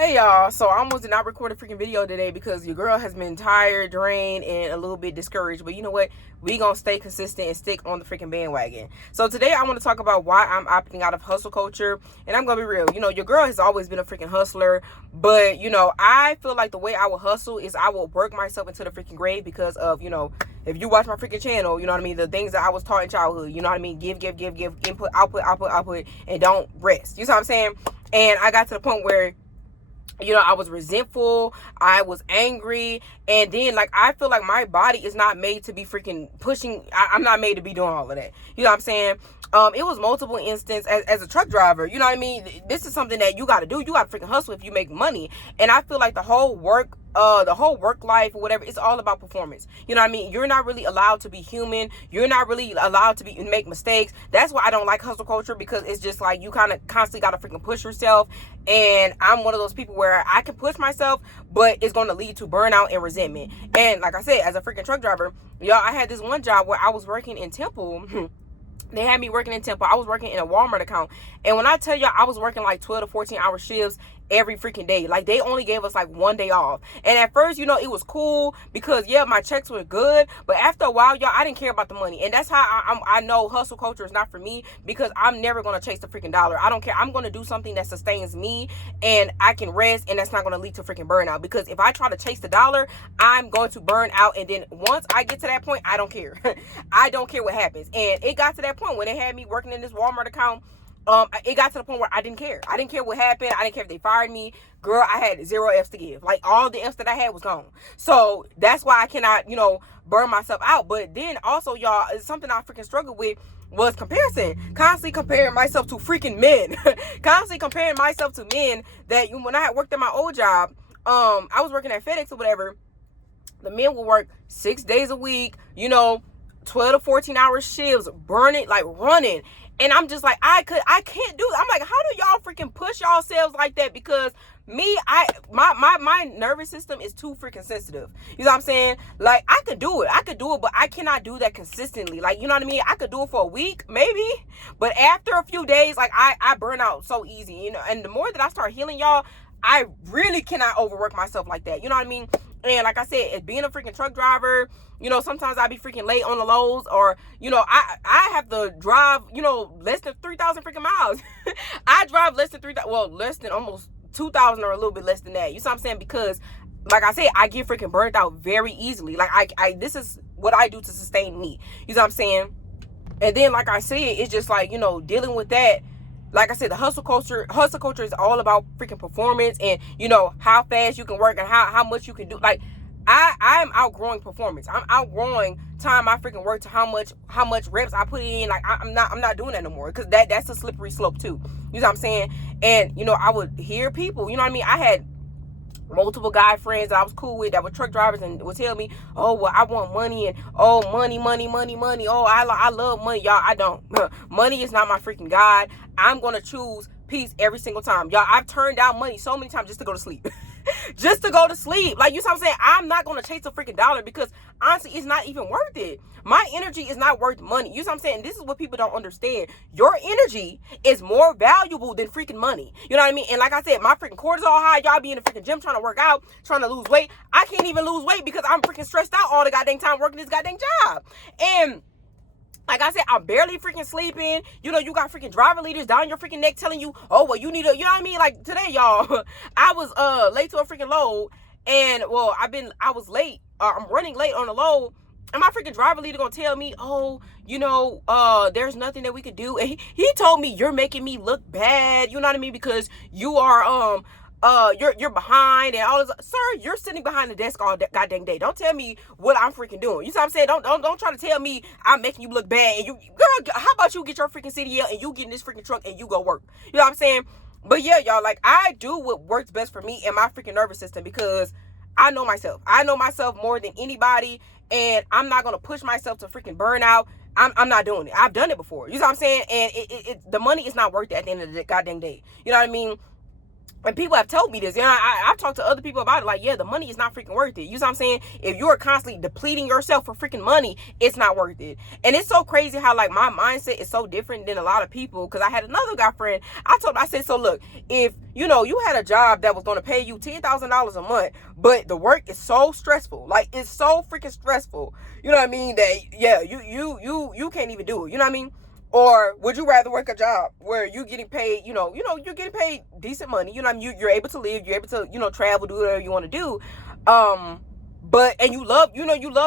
Hey y'all, so I almost did not record a freaking video today because your girl has been tired, drained, and a little bit discouraged. But you know what? We gonna stay consistent and stick on the freaking bandwagon. So today I want to talk about why I'm opting out of hustle culture. And I'm gonna be real. You know, your girl has always been a freaking hustler. But, you know, I feel like the way I will hustle is I will work myself into the freaking grave because of, you know, if you watch my freaking channel, you know what I mean? The things that I was taught in childhood, you know what I mean? Give, input, output, and don't rest. You know what I'm saying? And I got to the point where, you know, I was resentful, I was angry, and then, like, I feel like my body is not made to be freaking pushing. I'm not made to be doing all of that. You know what I'm saying? It was multiple instances as a truck driver. You know what I mean? This is something that you got to do. You got to freaking hustle if you make money. And I feel like the whole work life or whatever, it's all about performance. You know what I mean? You're not really allowed to be human. You're not really allowed to make mistakes. That's why I don't like hustle culture, because it's just like you kind of constantly got to freaking push yourself. And I'm one of those people where I can push myself, but it's going to lead to burnout and resentment. And like I said, as a freaking truck driver, y'all, I had this one job where I was working in Temple. They had me working in Temple. I was working in a Walmart account. And when I tell y'all, I was working like 12 to 14 hour shifts every freaking day. Like, they only gave us like one day off. And at first, you know, it was cool because, yeah, my checks were good. But after a while, y'all, I didn't care about the money. And that's how I know hustle culture is not for me, because I'm never going to chase the freaking dollar. I don't care. I'm going to do something that sustains me and I can rest, and that's not going to lead to freaking burnout. Because if I try to chase the dollar, I'm going to burn out. And then once I get to that point, I don't care. I don't care what happens. And it got to that point when they had me working in this Walmart account. It got to the point where I didn't care. I didn't care what happened. I didn't care if they fired me. Girl, I had 0 F's to give. Like, all the F's that I had was gone. So that's why I cannot, you know, burn myself out. But then also, y'all, something I freaking struggled with was comparison. Constantly comparing myself to freaking men. Constantly comparing myself to men that, when I had worked at my old job, I was working at FedEx or whatever. The men would work 6 days a week, you know, 12 to 14 hour shifts, burning, like running. And I'm just like, I can't do it. I'm like, how do y'all freaking push yourselves like that? Because me, my nervous system is too freaking sensitive. You know what I'm saying? Like, I could do it, but I cannot do that consistently. Like, you know what I mean? I could do it for a week, maybe. But after a few days, like, I burn out so easy, you know. And the more that I start healing, y'all, I really cannot overwork myself like that. You know what I mean? And like I said, as being a freaking truck driver, you know, sometimes I be freaking late on the loads, or, you know, I have to drive, you know, less than 3,000 freaking miles. I drive less than 3,000, well, less than almost 2,000 or a little bit less than that. You see what I'm saying? Because, like I said, I get freaking burnt out very easily. Like, this is what I do to sustain me. You see what I'm saying? And then, like I said, it's just like, you know, dealing with that. Like I said, the hustle culture is all about freaking performance and, you know, how fast you can work and how much you can do. Like, I'm outgrowing performance. I'm outgrowing time I freaking work to how much reps I put in. Like, I'm not doing that no more, because that's a slippery slope too. You know what I'm saying? And, you know, I would hear people, you know what I mean? I had multiple guy friends that I was cool with that were truck drivers, and would tell me, oh, well, I want money, and oh, money. Oh, I love money. Y'all, I don't. Money is not my freaking God. I'm going to choose peace every single time. Y'all, I've turned down money so many times just to go to sleep. Just to go to sleep. Like, you know what I'm saying? I'm not going to chase a freaking dollar, because honestly, it's not even worth it. My energy is not worth money. You know what I'm saying? This is what people don't understand. Your energy is more valuable than freaking money. You know what I mean? And like I said, my freaking cortisol high. Y'all be in the freaking gym trying to work out, trying to lose weight. I can't even lose weight because I'm freaking stressed out all the goddamn time working this goddamn job. And like I said, I'm barely freaking sleeping. You know, you got freaking driver leaders down your freaking neck telling you, oh, well, you need to, you know what I mean? Like, today, y'all, I was late to a freaking load. And, well, I was late. I'm running late on the load. And my freaking driver leader gonna tell me, oh, you know, there's nothing that we could do. And he told me, you're making me look bad. You know what I mean? Because you are, you're behind and all this. Sir, you're sitting behind the desk all goddamn day. Don't tell me what I'm freaking doing. You know what I'm saying? Don't try to tell me I'm making you look bad. And you, girl, how about you get your freaking CDL and you get in this freaking truck and you go work? You know what I'm saying? But yeah, y'all, like, I do what works best for me and my freaking nervous system, because I know myself. I know myself more than anybody, and I'm not gonna push myself to freaking burnout. I'm not doing it. I've done it before. You know what I'm saying? And the money is not worth it at the end of the goddamn day. You know what I mean? And people have told me this. You know, I've talked to other people about it. Like, yeah, the money is not freaking worth it. You know what I'm saying? If you're constantly depleting yourself for freaking money, it's not worth it. And it's so crazy how, like, my mindset is so different than a lot of people. Because I had another guy friend. I said, so look, if, you know, you had a job that was going to pay you $10,000 a month, but the work is so stressful. Like, it's so freaking stressful. You know what I mean? That, yeah, you can't even do it. You know what I mean? Or would you rather work a job where you're getting paid, you're getting paid decent money, you know what I mean? You're able to live, you're able to, travel, do whatever you want to do. And you love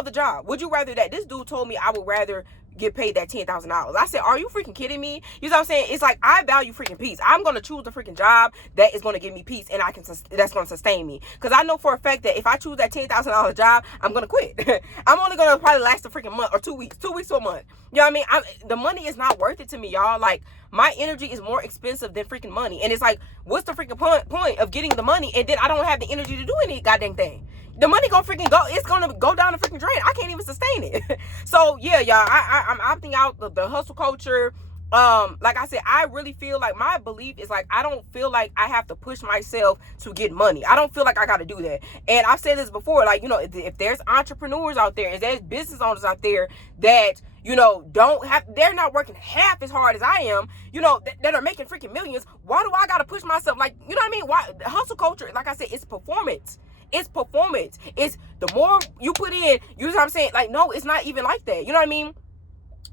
the job. Would you rather that? This dude told me I would rather get paid that $10,000. I said, are you freaking kidding me? You know what I'm saying? It's like, I value freaking peace. I'm going to choose the freaking job that is going to give me peace and that's going to sustain me. Because I know for a fact that if I choose that $10,000 job, I'm going to quit. I'm only going to probably last a freaking month or 2 weeks to a month. You know what I mean? The money is not worth it to me, y'all. Like, my energy is more expensive than freaking money. And it's like, what's the freaking point of getting the money and then I don't have the energy to do any goddamn thing? The money gonna freaking go. It's gonna go down the freaking drain. I can't even sustain it. So yeah, y'all. I'm opting out the hustle culture. Like I said, I really feel like my belief is like I don't feel like I have to push myself to get money. I don't feel like I got to do that. And I've said this before. Like, if there's entrepreneurs out there, if there's business owners out there that they're not working half as hard as I am, that are making freaking millions. Why do I gotta push myself? Like, you know what I mean? Why the hustle culture? Like I said, it's performance. It's performance. It's the more you put in, you know what I'm saying? Like, no, it's not even like that. You know what I mean?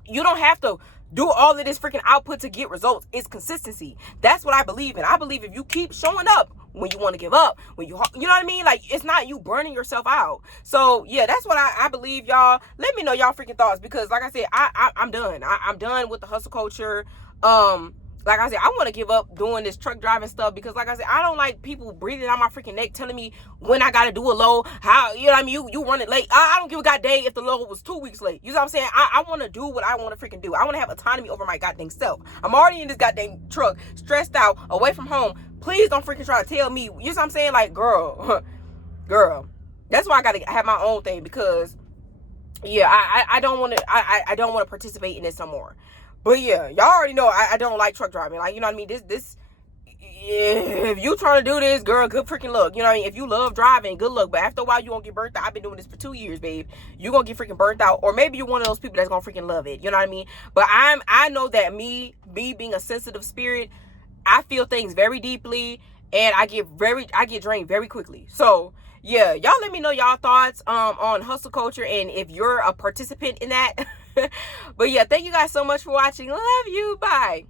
You don't have to do all of this freaking output to get results. It's consistency. That's what I believe in. I believe if you keep showing up when you want to give up, you know what I mean? Like, it's not you burning yourself out. So yeah, that's what I believe, y'all. Let me know y'all freaking thoughts, because like I said, I'm done. I'm done with the hustle culture. Like I said, I want to give up doing this truck driving stuff, because like I said, I don't like people breathing on my freaking neck telling me when I got to do a load, how, you know what I mean, you run it late. I don't give a goddamn if the load was 2 weeks late. You know what I'm saying? I want to do what I want to freaking do. I want to have autonomy over my goddamn self. I'm already in this goddamn truck, stressed out, away from home. Please don't freaking try to tell me, you know what I'm saying? Like, girl, that's why I got to have my own thing, because yeah, I don't want to, I don't want to participate in this no more. But yeah, y'all already know I don't like truck driving. Like, you know what I mean? This, if you trying to do this, girl, good freaking luck. You know what I mean? If you love driving, good luck. But after a while, you gonna get burnt out. I've been doing this for 2 years, babe. You gonna get freaking burnt out. Or maybe you're one of those people that's gonna freaking love it. You know what I mean? But I know that me being a sensitive spirit, I feel things very deeply, and I get drained very quickly. So yeah, y'all let me know y'all thoughts on hustle culture, and if you're a participant in that. But yeah, thank you guys so much for watching. Love you. Bye.